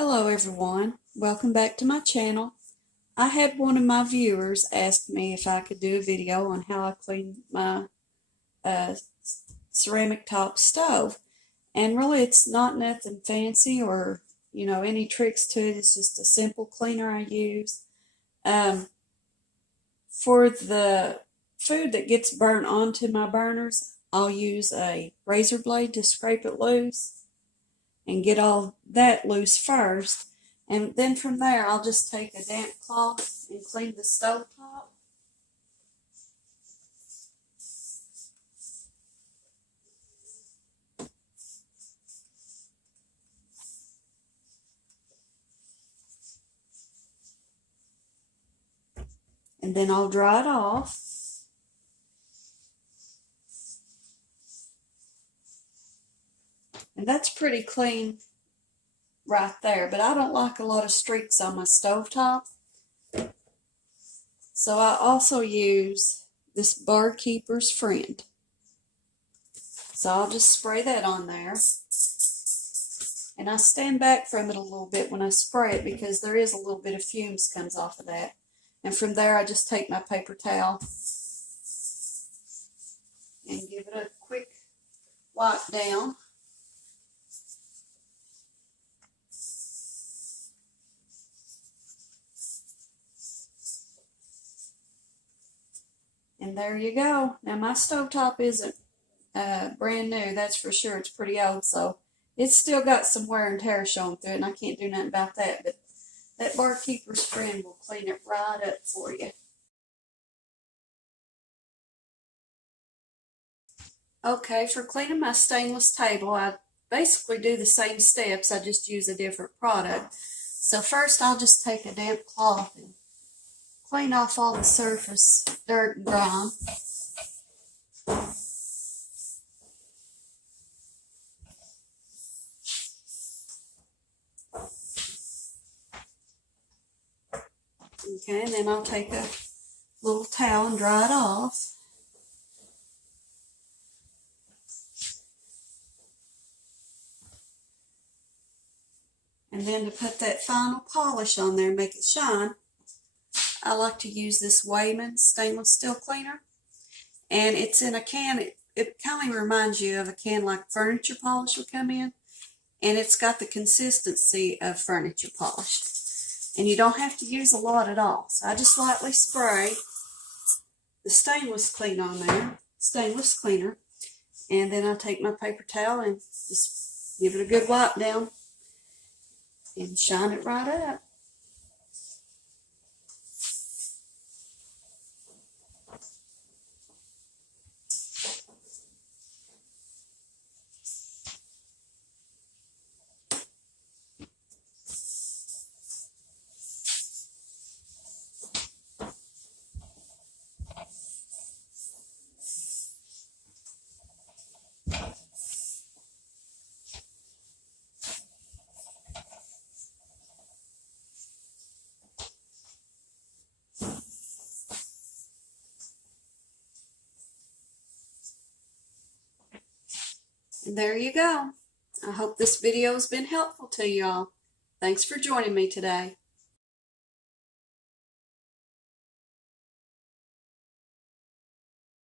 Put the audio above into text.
Hello everyone, welcome back to my channel. I had one of my viewers ask me if I could do a video on how I clean my ceramic top stove. And really it's not nothing fancy or any tricks to it. It's just a simple cleaner I use. For the food that gets burnt onto my burners, I'll use a razor blade to scrape it loose and get all that loose first. And then from there, I'll just take a damp cloth and clean the stove top. And then I'll dry it off. And that's pretty clean right there, but I don't like a lot of streaks on my stovetop. So I also use this Barkeeper's Friend. So I'll just spray that on there. And I stand back from it a little bit when I spray it because there is a little bit of fumes comes off of that. And from there I just take my paper towel and give it a quick wipe down. And there you go. Now my stovetop isn't brand new, that's for sure. It's pretty old, so it's still got some wear and tear showing through it, and I can't do nothing about that. But that Barkeeper's Friend will clean it right up for you. Okay, for cleaning my stainless table, I basically do the same steps. I just use a different product. So first I'll just take a damp cloth and clean off all the surface dirt and grime. Okay, and then I'll take a little towel and dry it off. And then to put that final polish on there and make it shine, I like to use this Wayman stainless steel cleaner. And it's in a can. It kind of reminds you of a can like furniture polish would come in. And it's got the consistency of furniture polish. And you don't have to use a lot at all. So I just lightly spray the stainless cleaner. And then I take my paper towel and just give it a good wipe down and shine it right up. And there you go. I hope this video has been helpful to y'all. Thanks for joining me today.